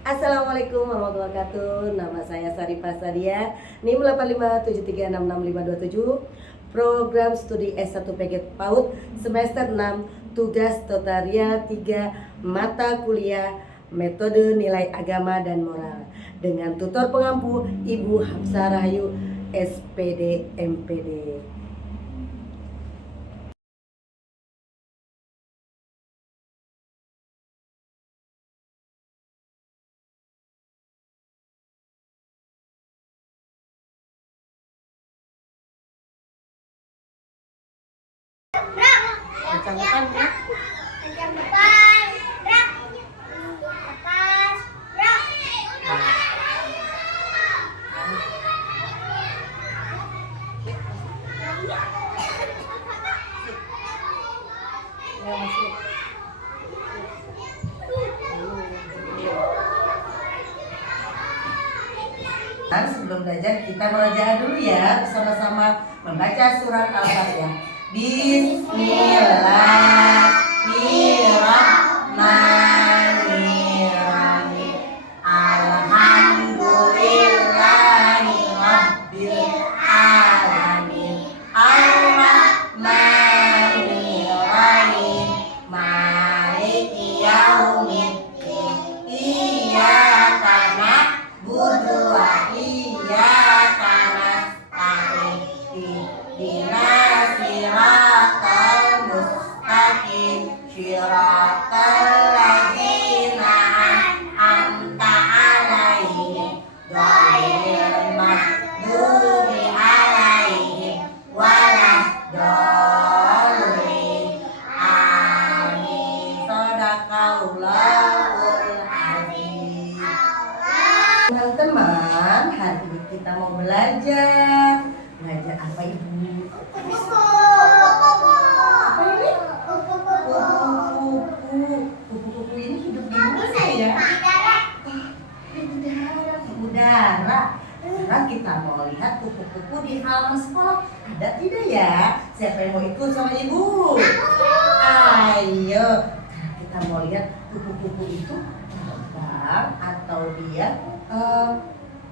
Assalamualaikum warahmatullahi wabarakatuh. Nama saya Sarifah Sadia, NIM 8573665527. Program studi S1 PG PAUD semester 6, tugas Totaria 3, mata kuliah metode nilai agama dan moral, dengan tutor pengampu Ibu Hafsah Rahayu, SPD MPD. Kencang ya? Kencang depan, rak. Atas, rak. Ya, masuk. Sebelum belajar kita murojaah dulu ya, bersama-sama membaca surat Al-Fatihah. Bismillahirrahmanirrahim. Alhamdulillahirabbil alamin. Ar-Rahmanirrahim. Maliki yaumiddin. Iyyaka na'budu wa iyyaka nasta'in. Ihdinas siratal mustaqim. Siratal ladzina an'amta 'alaihim ghairil maghdubi 'alaihim waladdallin. Amin. Shadaqallahul azim. Teman-teman, hari ini kita mau belajar. Belajar apa Ibu? Apa ini? Kupu-kupu. Kupu-kupu ini hidup di mana ya? Di udara. Sekarang kita mau lihat kupu-kupu di halaman sekolah. Ada tidak ya? Siapa yang mau ikut sama Ibu? Ayo. Sekarang kita mau lihat kupu-kupu itu terbang atau dia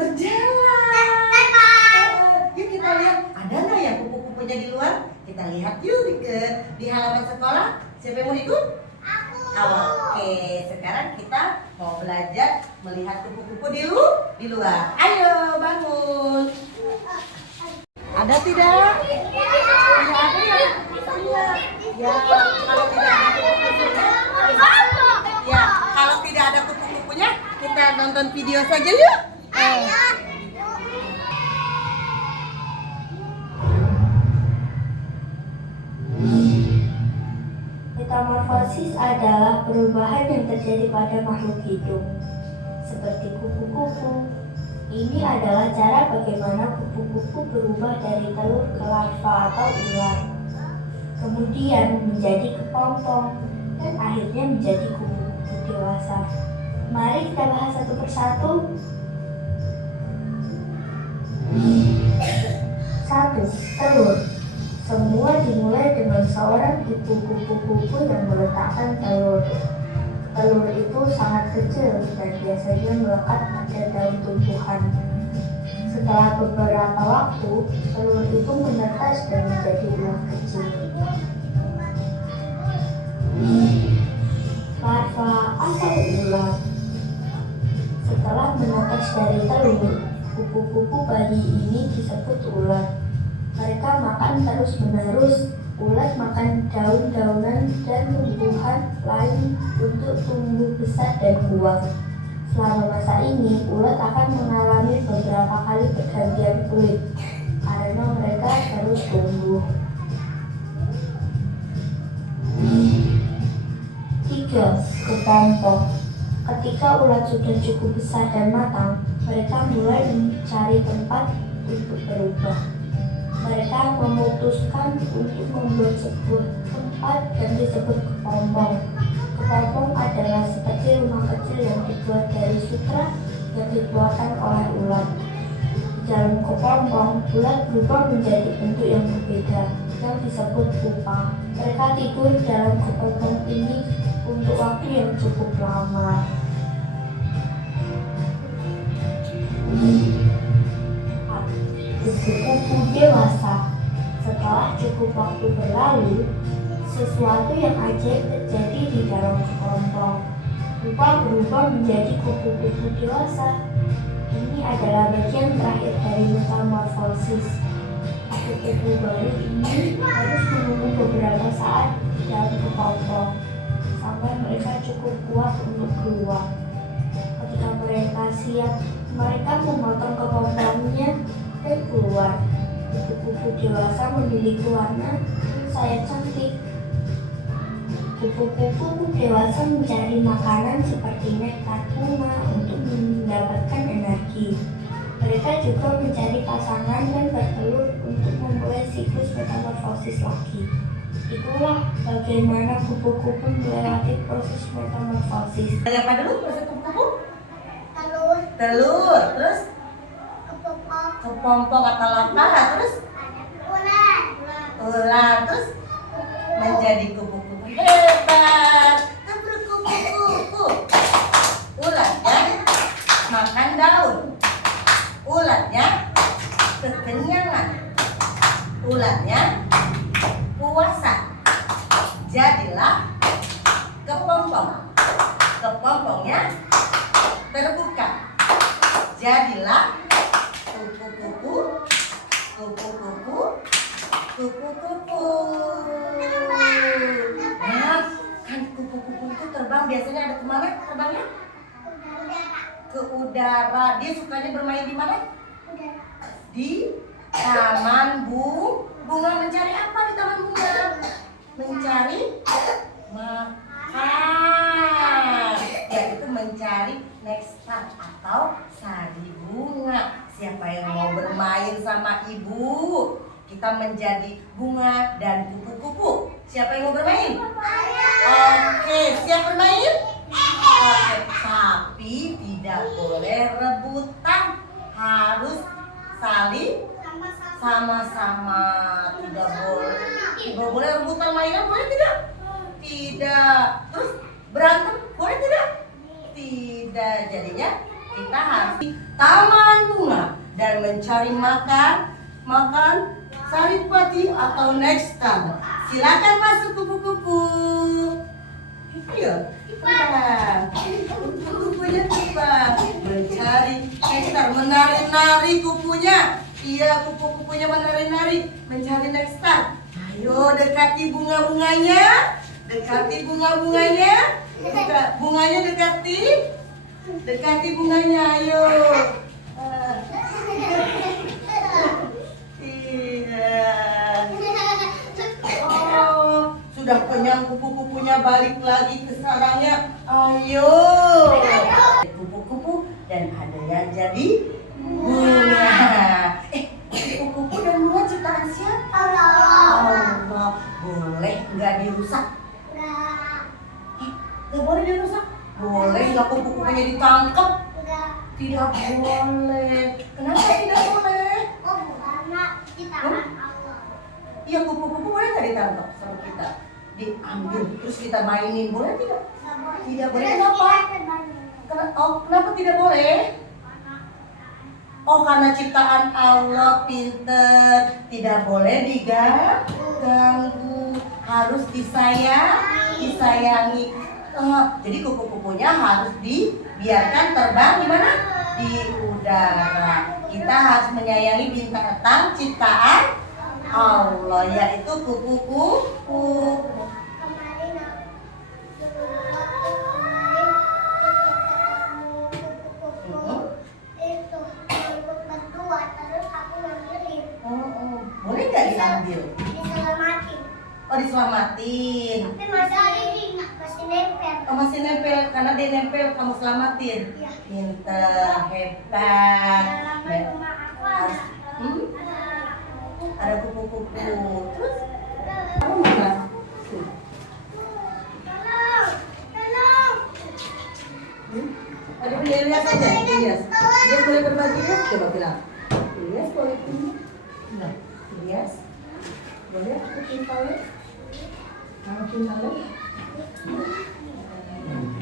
berjalan. Yuk kita lihat, ada nggak ya kupu-kupunya di luar? Kita lihat yuk di halaman sekolah. Siapa yang mau ikut? Oke, sekarang kita mau belajar melihat kupu-kupu di luar. Ayo bangun. Ada tidak? Tidak ada ya? Ya, kalau tidak ada kupu-kupunya, kalau tidak ada kupu-kupunya, kita nonton video saja yuk. Metamorfosis adalah perubahan yang terjadi pada makhluk hidup, seperti kupu-kupu. Ini adalah cara bagaimana kupu-kupu berubah dari telur ke larva atau ular, kemudian menjadi kepompong, dan akhirnya menjadi kupu-kupu dewasa. Mari kita bahas satu persatu. 1. Telur. Semua dimulai dengan seorang ibu kupu-kupu yang meletakkan telur. Telur itu sangat kecil dan biasanya melekat pada daun tumbuhan. Setelah beberapa waktu, telur itu menetas dan menjadi ular kecil. Larva atau ular. Setelah menetas dari telur, kupu-kupu bayi ini disebut ular. Mereka makan terus-menerus. Ulat makan daun-daunan dan tumbuhan lain untuk tumbuh besar dan kuat. Selama masa ini, ulat akan mengalami beberapa kali pergantian kulit karena mereka terus tumbuh. 3. Kepompong. Ketika ulat sudah cukup besar dan matang, mereka mulai mencari tempat untuk berubah. Mereka memutuskan untuk membuat sebuah tempat yang disebut kepompong. Kepompong adalah seperti rumah kecil yang dibuat dari sutra yang dikeluarkan oleh ulat. Di dalam kepompong, ulat berubah menjadi bentuk yang berbeda yang disebut pupa. Mereka tidur dalam kepompong ini untuk waktu yang cukup lama. waktu berlalu, sesuatu yang ajaib terjadi di dalam kepompong. Pupa berubah menjadi kupu-kupu dewasa. Ini adalah bagian terakhir dari metamorfosis. Kupu-kupu baru ini harus menunggu beberapa saat di dalam kepompong sampai mereka cukup kuat untuk keluar. Ketika mereka siap, mereka memotong kepompongnya dan keluar. Kupu-kupu dewasa memiliki warna dan sayap cantik. Kupu-kupu dewasa mencari makanan seperti nektar bunga untuk mendapatkan energi. Mereka juga mencari pasangan dan bertelur untuk memulai siklus metamorfosis lagi. Itulah bagaimana kupu-kupu melewati proses metamorfosis. Ada apa dulu proses kupu-kupu? Telur. Telur, terus Kepompong. kepompong atau lapa, terus Ular. ular, terus menjadi kupu-kupu hebat. Terus kupu-kupu. Ularnya makan daun. Ularnya kekenyangan. Ularnya puasa. Jadilah kepompong. Kepompongnya terbuka. Jadilah kupu-kupu. Kupu-kupu. Kupu-kupu. Nah, kan kupu-kupu itu terbang biasanya ada kemana terbangnya? Ke udara. Dia sukanya bermain di mana? Di taman bunga. Mencari apa di taman bunga? Mencari makan. Yaitu mencari nektar atau sari bunga. Siapa yang mau bermain sama ibu? Kita menjadi bunga dan kupu-kupu. Siapa yang mau bermain? Oke, siap bermain? Oke, tapi tidak boleh rebutan. Harus saling sama-sama. Tidak boleh rebutan mainan, boleh tidak? Tidak. Terus berantem, boleh tidak? Tidak. Jadinya kita harus di taman bunga dan mencari makan saripati atau nektar. Silakan masuk kupu-kupu. Ayo, terbang. Kupu-kupunya terbang mencari nektar, menari-nari kupunya. Iya, kupu-kupunya menari-nari mencari nektar. Ayo dekati bunga-bunganya. Dekati bunga-bunganya. Bunganya dekati. Dekati bunganya, ayo. Sudah kenyang kupu-kupunya, balik lagi ke sarangnya. Ayo. Kupu-kupu dan ada yang jadi bunga. Kupu-kupu dan bunga ciptaan siapa? Allah. Boleh nggak dirusak? Nggak boleh dirusak. Boleh nggak kupu-kupunya ditangkap? Tidak boleh. Kenapa tidak boleh? Iya, kupu-kupu boleh nggak ditangkap sama kita? Diambil terus kita mainin, boleh tidak? Tidak boleh. Kenapa? Kenapa tidak boleh? Oh, karena ciptaan Allah pinter, tidak boleh diganggu, harus disayangi. Jadi kupu-kupunya harus dibiarkan terbang di mana? Di udara. Kita harus menyayangi bintang ciptaan Allah, yaitu kupu-kupu. Boleh nggak diambil? Diselamatin. Oh, diselamatin. Tapi masih nempel. Oh, masih nempel, karena dia nempel kamu selamatin. Iya. Pinter, hebat. Halaman rumah aku ada. Ada kupu-kupu. Terus kamu mana? Tolong. Ada Ilyas aja, Ilyas. Ilyas boleh berbagi ya? Coba bilang. Ilyas boleh punya. Nah, Ilyas. Boleh aku pintar ya? Kamu pintar ya?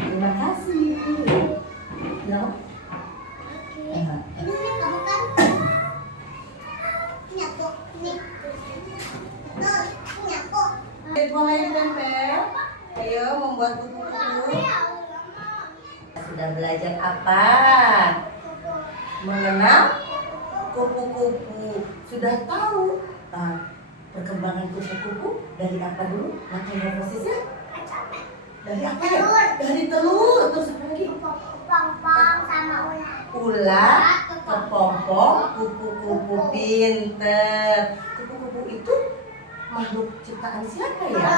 Terima kasih. Ya. Ini kamu kan? Ini aku. Nih. Tuh, ini membuat kupu-kupu? Sudah belajar apa? Mengenal kupu-kupu. Sudah tahu perkembangan kupu-kupu dari apa dulu? Metamorfosisnya? Dari apa ya? Dari telur. Terus apa lagi? Pompong sama ular. Ular, kepompong, kupu-kupu. Pinter. Kupu-kupu itu makhluk ciptaan siapa ya?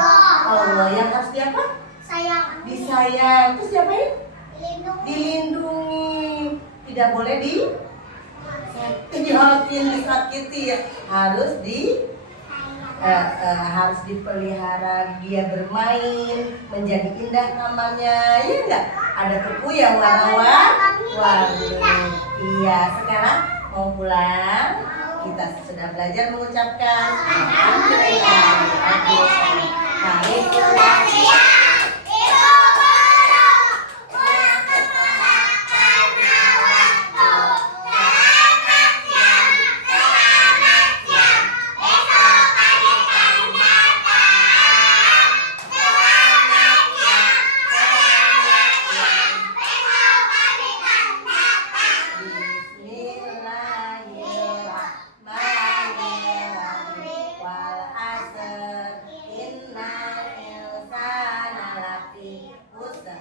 Allah. Yang harus diapa? Sayang. Disayang. Terus diapain? Lindungi. Dilindungi. Tidak boleh disakiti ya. Harus harus dipelihara, dia bermain menjadi indah namanya, ya enggak? Ada kupu yang warna-warni. Iya, sekarang mau pulang. Kita sudah belajar mengucapkan alhamdulillah. Mari pulang. Wal asr innal insana lafi khusr